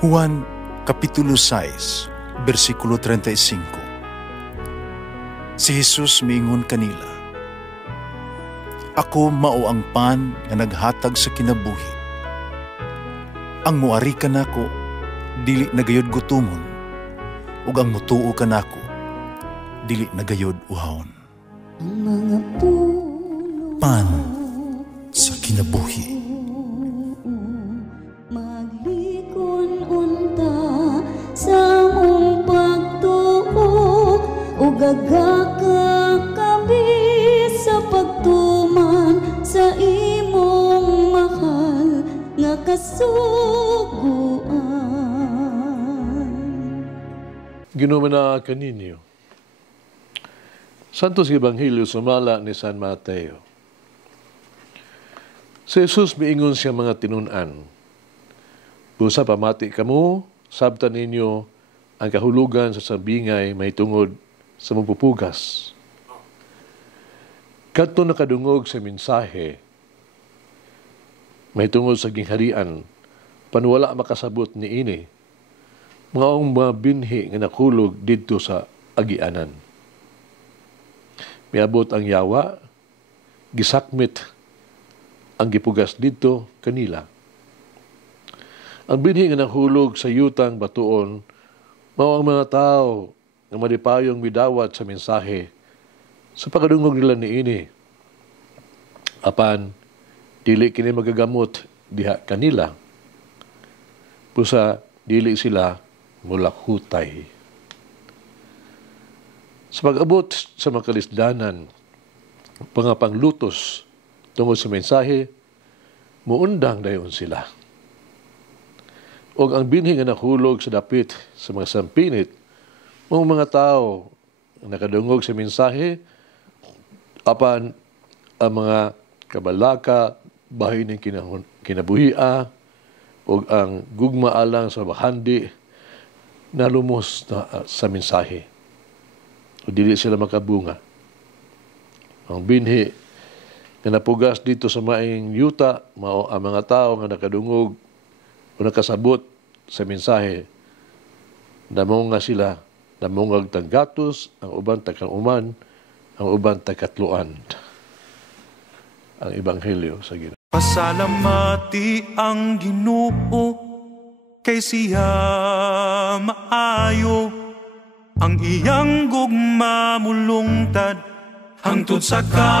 Juan Kapitulo 6, versikulo 35. Si Jesus miingon kanila, "Ako mao ang pan nga naghatag sa kinabuhi. Ang muari kanako dili nagayod gutomon, ug ang mutuo kanako dili nagayod uhawon." Ang mga puno Pan sa kinabuhi. maglikon unta sa mong pagtuo ug gagaka kami sa pagtuman sa imong mahal nga kasuguan. Ginumana kaninyo. Santos Ebanghelyo sumala ni San Mateo. Si Jesus miingon siya mga tinunan. Busa pamati kamo, sabtan ninyo ang kahulugan sa sabingay may tungod sa mapupugas. Kadto nakadungog sa mensahe, may tungod sa gingharian, panwala makasabot ni ini, mga binhi nga nakulog didto sa agianan. Miabot ang yawa, gisakmit ang gipugas didto kanila. Ang binhi nga nahulog sa yutang batuon, mao ang mga tao nga malipayong midawat sa mensahe sa pagkadungog nila niini. Apan, dili kini magagamot diha kanila. Pusa, dili sila mulakutay. Sa pag-abot sa makalisdanan, panglutos tungod sa mensahe, muundang dayon sila. O ang binhi nga nahulog sa dapit sa mga sampinit, mga tao nakadungog sa mensahe, apan ang mga kabalaka, bahay ng kinabuhia, o ang gugma alang sa bahandi, nalumos na sa mensahe. O dili sila makabunga. Ang binhi nga napugas dito sa maing yuta, mao ang mga tao nga nakadungog o nakasabot sa mensahe, namunga sila, namungag tanggatos, ang uban tagkanuman, ang uban tagkatluan. Ang Ebanghelyo sa Ginoo. Pasalamati ang Ginoo kay siya maayo, ang iyang gugma mulungtad hangtod sa kahangturan.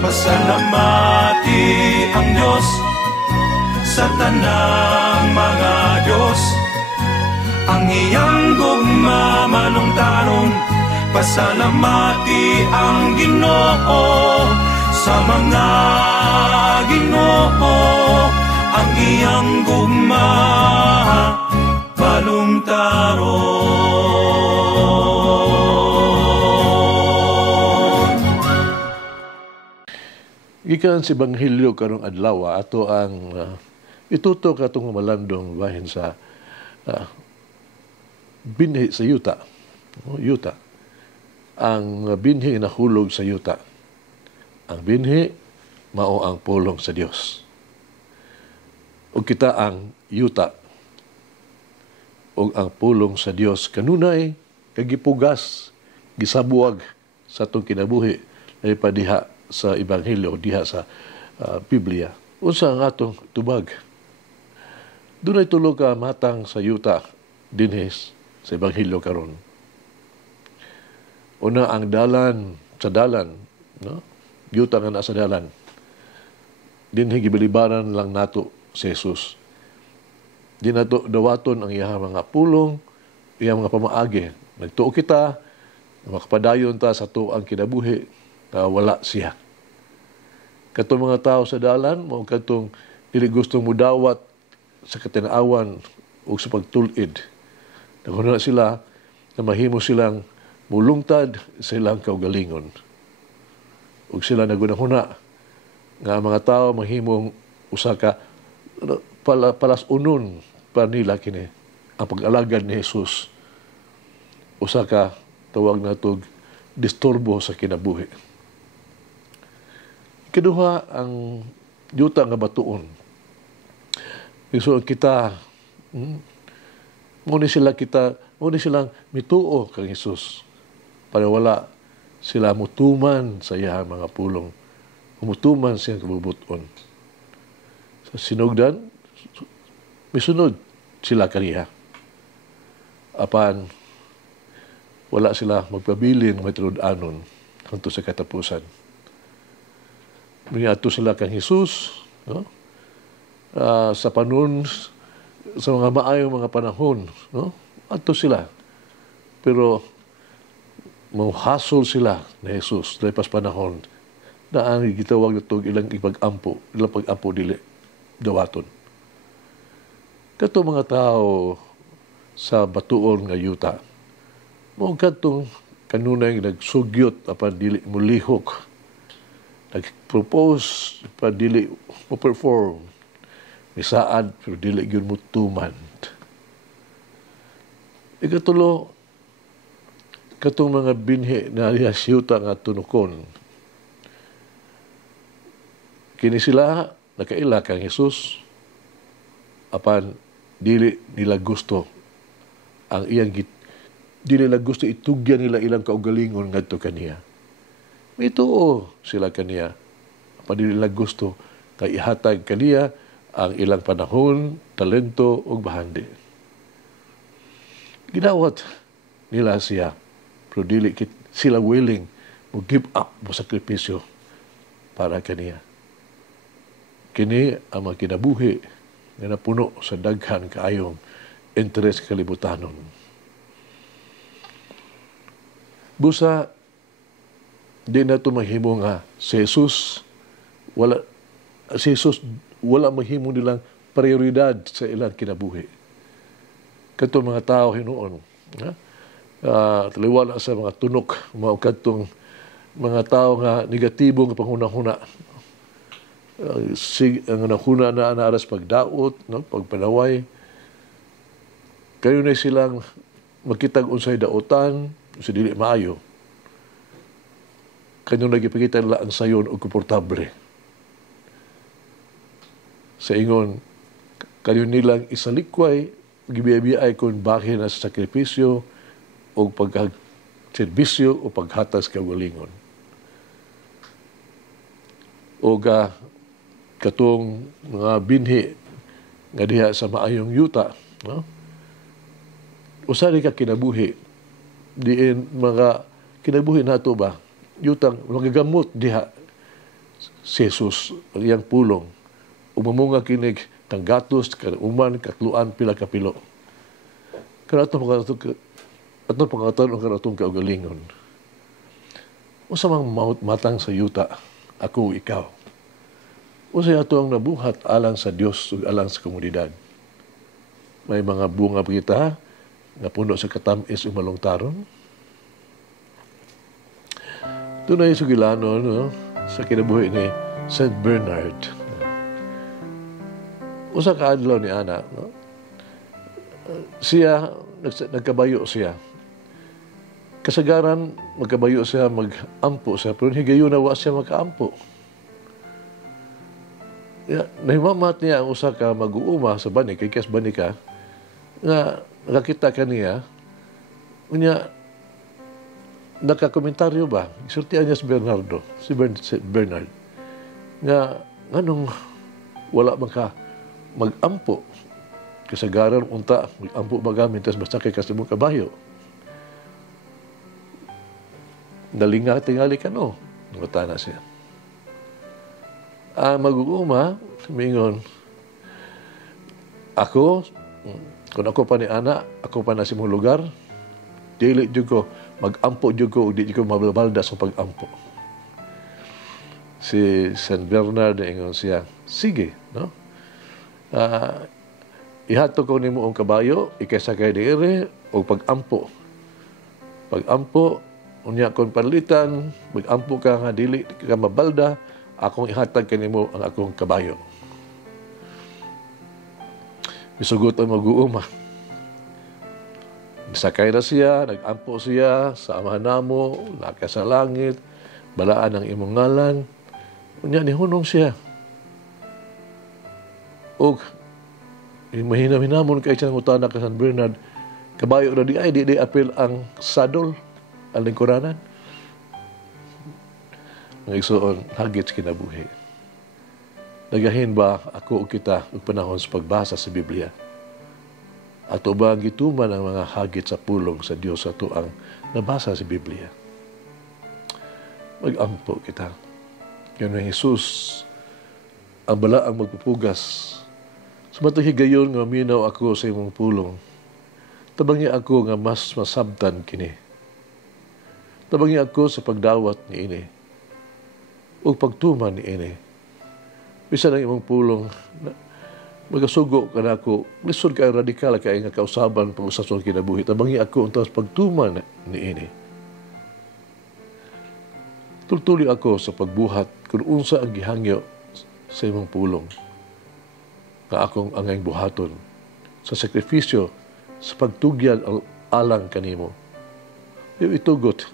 Pasalamati ang Diyos sa tanang mga Diyos, ang iyang gugma malungtaron. Pasalamati ang Ginoo sa mga Ginoo, ang iyang gugma malungtaron. Gikan si Ebanghelyo karong adlaw ato ang itutok atong malandong bahin sa binhi sa yuta. Yuta. Ang binhi nahulog sa yuta. Ang binhi mao ang pulong sa Dios. O kita ang yuta. O ang pulong sa Dios kanunay kagipugas, gisabuag sa atong kinabuhi ay diha sa Ebanghelyo, diha sa Biblia. Unsa ang atong tubag? Dunay tulo ka matang sa yuta dinhes sa Ebanghelyo karon. Una ang dalan sa dalan, no? Yuta nga nasa dalan. Dinhi gibilibaran lang nato si Jesus. Di nato dawaton ang iyang mga pulong, iyang mga pamaagi. Nagtuo kita, makapadayon ta sa tuang kinabuhi, wala siya. Katong mga tao sa dalan, mo katong dili gustong mudawat sa katinaawan o sa pagtulid. Naghuna sila na mahimo silang mulungtad sa ilang kaugalingon. Ug sila nagunahuna nga ang mga tao mahimong usa ka palas-unon pa nila kini ang pag-alagad ni Jesus. Usa ka tawag natog disturbo sa kinabuhi. Ikaduha, ang yuta nga batuon. So kita, muna silang mituo kang Hesus para wala sila mutuman sa iyang mga pulong, mutuman siyang kabubuton. Sa sinugdan, misunod sila kaniya. Apan, wala sila magpabilin may tinud-anon hangtod sa katapusan. Miyato sila kang Hesus, no? Sa panon, sa mga maayong mga panahon, no? Ato sila. Pero mauhasol sila na Jesus lepas panahon na ang gitawag na itong ilang pag-ampo dili dawaton. Kato mga tao sa batuon nga yuta, mo katong kanunay nagsugyot apan dili mulihok, nag-propose apan dili mo perform, misaad pero dili gyud mutuman. Ikatulo, katong mga binhi na yuta nga tunukon, kini sila nakaila kang Jesus apan dili nila gusto ang iyang dili nila gusto itugyan nila ilang kaugalingon ngadto kaniya. Mituo sila kaniya apan dili nila gusto kay ihatag kaniya ang ilang panahon, talento ug bahandi. Ginawat nila siya pero dili sila willing mo give up mo sakripisyo para kaniya. Kini ang mga kinabuhi na napuno sa daghan kaayong interes kalibutanon. Busa, di na ito mahimo nga si Jesus wala mahimo nilang prioridad sa ilang kinabuhi. Kato mga tao hinuon, taliwala sa mga tunok, mga katong mga tao nga negatibo nga panghuna-huna. Ang nahuna na anaras pagdaot, no? Pagpanaway. Kayo na silang makitag unsay daotan, sa dili maayo. Kayo nagipakita nila ang sayon o komportable. Sa ingon, kayo nilang isalikway, gibiyay kung bahin na sa sakripisyo o pagservisyo o paghatas kagalingon. O katong mga binhi nga diha sa maayong yuta, no? Usari ka kinabuhi, diin mga kinabuhi nato ba, yutang magagamot diha si Jesus, ang iyang pulong, umamunga kinig tanggatos, kanuman, katluan, pila kapilo. Kanatong pangaton ang kanatong kaugalingon. Usamang matang sa yuta, ako ikaw. Usay ato ang nabuhat alang sa Dios ug alang sa komunidad. May mga bunga kita nga puno sa katamis ug malungtaron. Tunay sugilano, no, sa kinabuhi ni Saint Bernard. Usa ka adlaw ni ana, no? Siya nagkabayo siya. Kasagaran magkabayo siya, mag-ampo siya, pero higayon na wa siya makaampo. Nahimamat niya ang usa ka mag-uuma sa bani, kay kas bani ka, nga nakakita ka niya, nakakomentaryo ba? Isultian niya si Bernard, nga nganong wala man ka mag-ampo, kasagaran unta, mag-ampo ba gamit, tas basta kay kas mong kabayo. Nalinga tingali ka, no? Nangutana siya. Mag-uuma, mingon, ako, kung ako pa ni ana, ako pa na si mong lugar, dili dyan ko, mag-ampo dyan ko, di dyan ko mabalbalda sa pag-ampo. Si Saint Bernard, ingon siya, sige, no? Ihato ko ni mo ang kabayo, ikasakay di ere, o pag-ampo. Pag-ampo, unya kong panlitan, mag-ampo ka nga, dili ka mabalda, akong ihatag kanimo ang akong kabayo. Misugot ang mag-uuma. Sakay na siya, nag-ampo siya, sa amahan namo, laka sa langit, balaan ang imong ngalan. Unya, nihunong siya. O mahinaminamon kay siyang utana ka San Bernard, kabayo na di apel ang sadol, ang lingkuranan. Ang igsoon, hagit sa kinabuhi. Nagahin ba ako o kita ang panahon sa pagbasa sa Biblia? Ato ba ang gituman ang mga hagit sa pulong sa Diyos ato ang nabasa sa Biblia? Mag-ampo kita. Yun ang Jesus, ang bala ang magpupugas. Sa matang higayon nga minaw ako sa imong pulong, tabangi ako nga mas masabtan kini. Tabangi ako sa pagdawat ni ini, o pagtuman ni ini. Bisan ang imong pulong, magasugo ka na ako, lisod ka radikal ka nga kausaban pag-usason kinabuhi. Tabangi ako untas pagtuman ni ini. Tultuli ako sa pagbuhat kung unsa ang gihangyo sa imong pulong nga akong angay buhaton sa sakrifisyo sa pagtugyan alang kanimo. Yung itugot,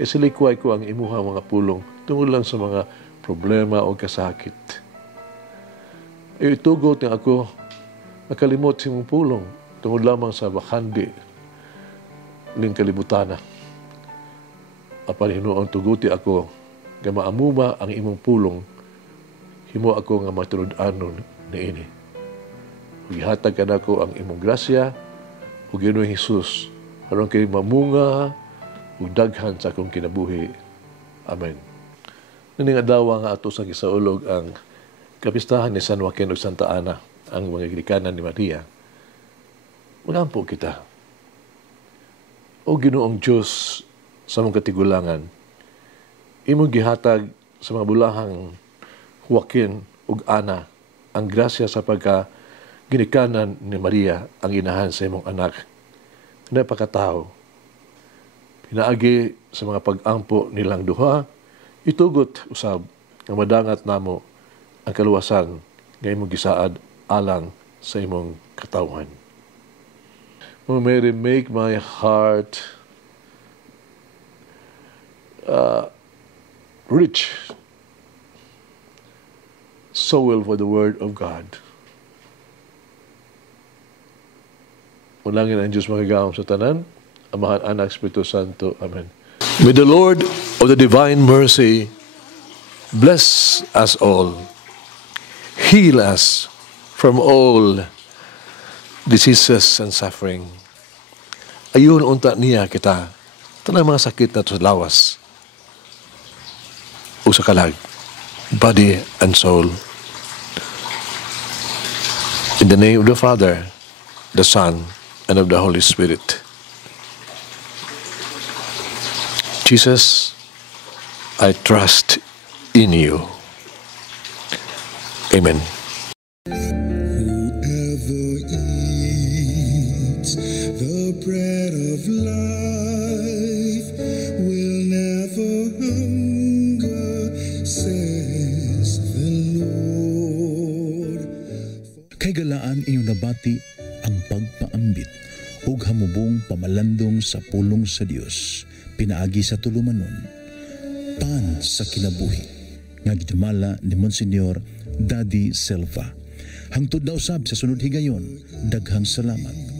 isilikway ko ang imuha mga pulong tungod lang sa mga problema o kasakit. Yung itugot nga ako nakalimot sa imong pulong tungod lamang sa bakandi ning kalibutana. Apan hinuon tuguti ako nga maamuma ang imong pulong, himo ako nga matulod-anon na ini. Gihatag ka na ko ang imong grasya o Ginoong Hesus aron kay mamunga o daghan sa akong kinabuhi. Amen. Naning adlaw nga ato sa gisaulog ang kapistahan ni San Joaquin ug Santa Ana, ang mga gilikanan ni Maria. Magampo kita. O Ginoong Diyos sa mong katigulangan, imong gihatag sa mga bulahang Joaquin ug Ana ang grasya sa ginikanan ni Maria ang inahan sa imong anak. Napakatao. Pinaagi sa mga pag-ampo nilang duha, itugot usab nga madangat namo ang kaluwasan nga imong gisaad alang sa imong katawhan. O Mary, make my heart rich, soil for the Word of God. Unangin ang Diyos magagawang sa tanan, Amahan, Anak, Espiritu Santo. Amen. May the Lord of the divine mercy bless us all, heal us from all diseases and suffering. Ayun unta niya kita, tanang mga sakit na sa lawas o sa kalag, body and soul. In the name of the Father, the Son, and of the Holy Spirit. Jesus, I trust in you. Amen. Whoever eats the bread of life will never hunger, says the Lord. Kay galaan inyong nabati ang pagpaambit ug hamubong pamalandong sa pulong sa Dios, pinaagi sa tulumanon, pan sa kinabuhi, nga gidumala ni Monsignor Daddy Silva. Hangtod na usab sa sunod higayon, daghang salamat.